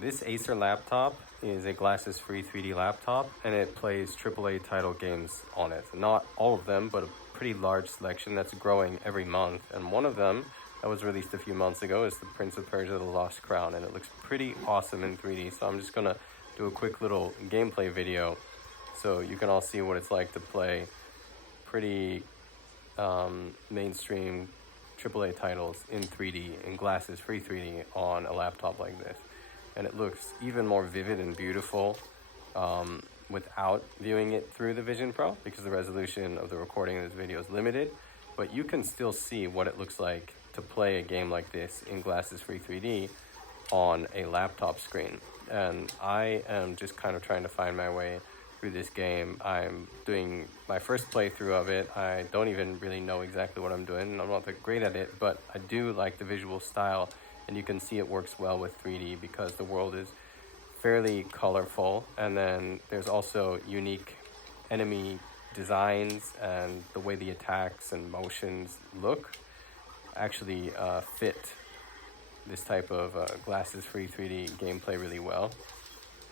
This Acer laptop is a glasses-free 3D laptop, and it plays AAA title games on it. Not all of them, but a pretty large selection that's growing every month. And one of them that was released a few months ago is the Prince of Persia: The Lost Crown, and it looks pretty awesome in 3D. So I'm just gonna do a quick little gameplay video so you can all see what it's like to play pretty mainstream AAA titles in 3D, in glasses-free 3D on a laptop like this. And it looks even more vivid and beautiful without viewing it through the Vision Pro, because the resolution of the recording of this video is limited, but you can still see what it looks like to play a game like this in glasses-free 3D on a laptop screen. And I am just kind of trying to find my way through this game. I'm doing my first playthrough of it. I don't even really know exactly what I'm doing. I'm not that great at it, but I do like the visual style, and you can see it works well with 3D because the world is fairly colorful, and then there's also unique enemy designs, and the way the attacks and motions look actually fit this type of glasses-free 3D gameplay really well.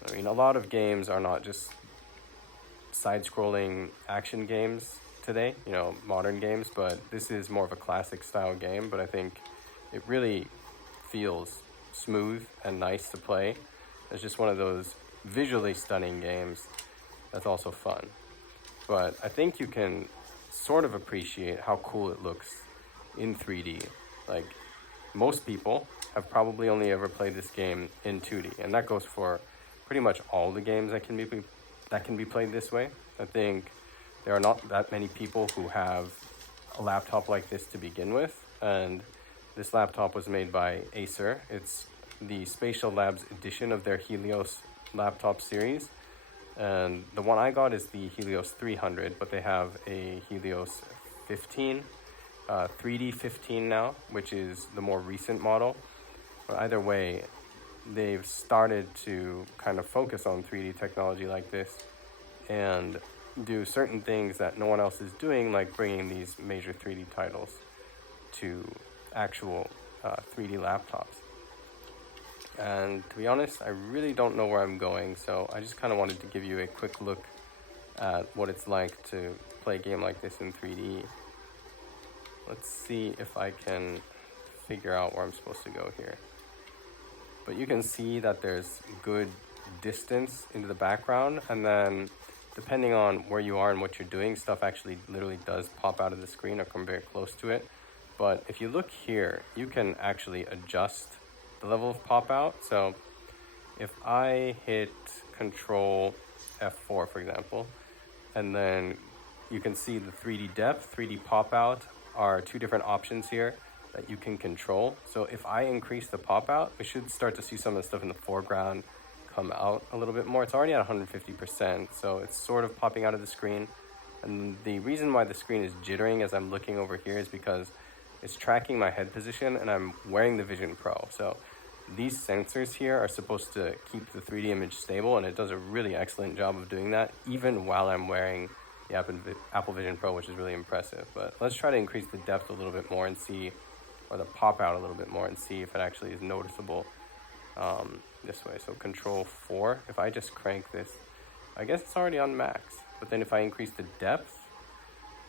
I mean, a lot of games are not just side-scrolling action games today, you know, modern games, but this is more of a classic style game, but I think it really feels smooth and nice to play. It's just one of those visually stunning games that's also fun. But I think you can sort of appreciate how cool it looks in 3D. Like, most people have probably only ever played this game in 2D, and that goes for pretty much all the games that can be played this way. I think there are not that many people who have a laptop like this to begin with, and this laptop was made by Acer. It's the Spatial Labs edition of their Helios laptop series, and the one I got is the Helios 300, but they have a Helios 15, 3D 15 now, which is the more recent model. But either way, they've started to kind of focus on 3D technology like this and do certain things that no one else is doing, like bringing these major 3D titles to actual 3D laptops. And to be honest, I really don't know where I'm going, so I just kind of wanted to give you a quick look at what it's like to play a game like this in 3D. Let's see if I can figure out where I'm supposed to go here. But you can see that there's good distance into the background, and then depending on where you are and what you're doing, stuff actually literally does pop out of the screen or come very close to it. But if you look here, you can actually adjust the level of pop out. So if I hit Control F4, for example, and then you can see the 3D depth, 3D pop out are two different options here that you can control. So if I increase the pop out, we should start to see some of the stuff in the foreground come out a little bit more. It's already at 150%, so it's sort of popping out of the screen. And the reason why the screen is jittering as I'm looking over here is because it's tracking my head position, and I'm wearing the Vision Pro. So these sensors here are supposed to keep the 3D image stable, and it does a really excellent job of doing that, even while I'm wearing the Apple Vision Pro, which is really impressive. But let's try to increase the depth a little bit more and see, or the pop out a little bit more, and see if it actually is noticeable this way. So Control 4, if I just crank this, I guess it's already on max. But then if I increase the depth,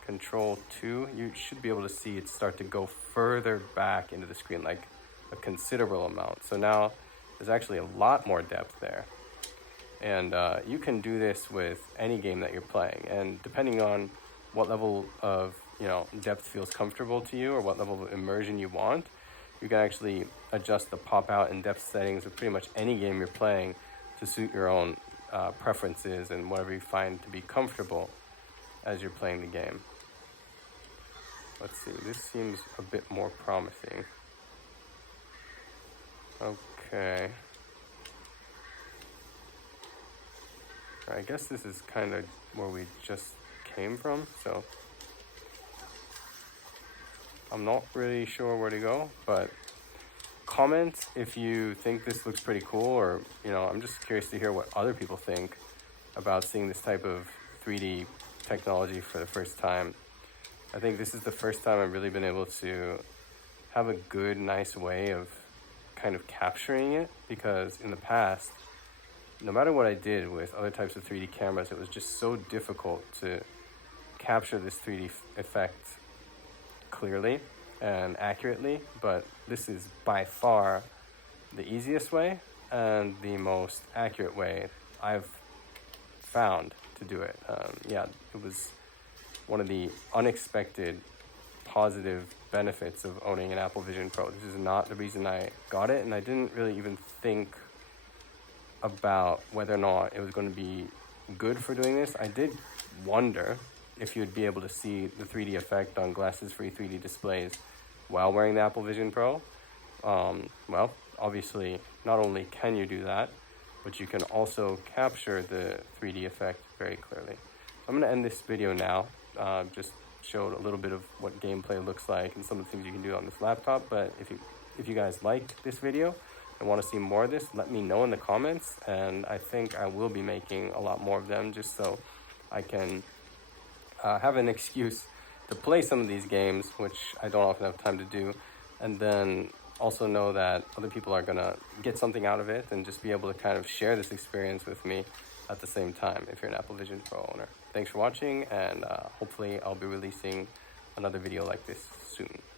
Control 2, you should be able to see it start to go further back into the screen, like a considerable amount. So now there's actually a lot more depth there. And you can do this with any game that you're playing. And depending on what level of depth feels comfortable to you, or what level of immersion you want, you can actually adjust the pop out and depth settings of pretty much any game you're playing to suit your own preferences and whatever you find to be comfortable as you're playing the game. Let's see, this seems a bit more promising. Okay. I guess this is kind of where we just came from, so I'm not really sure where to go, but comment if you think this looks pretty cool, or I'm just curious to hear what other people think about seeing this type of 3D technology for the first time. I think this is the first time I've really been able to have a good, nice way of kind of capturing it, because in the past, no matter what I did with other types of 3D cameras, it was just so difficult to capture this 3D effect clearly and accurately. But this is by far the easiest way and the most accurate way I've found to do it. Yeah, it was one of the unexpected positive benefits of owning an Apple Vision Pro. This is not the reason I got it, and I didn't really even think about whether or not it was going to be good for doing this. I did wonder if you'd be able to see the 3D effect on glasses-free 3D displays while wearing the Apple Vision Pro. Well, obviously, not only can you do that, but you can also capture the 3D effect very clearly. So I'm going to end this video now. Just showed a little bit of what gameplay looks like and some of the things you can do on this laptop. But if you guys liked this video and want to see more of this, let me know in the comments, and I think I will be making a lot more of them, just so I can have an excuse to play some of these games, which I don't often have time to do, and then also know that other people are gonna get something out of it and just be able to kind of share this experience with me at the same time if you're an Apple Vision Pro owner. Thanks for watching, and hopefully I'll be releasing another video like this soon.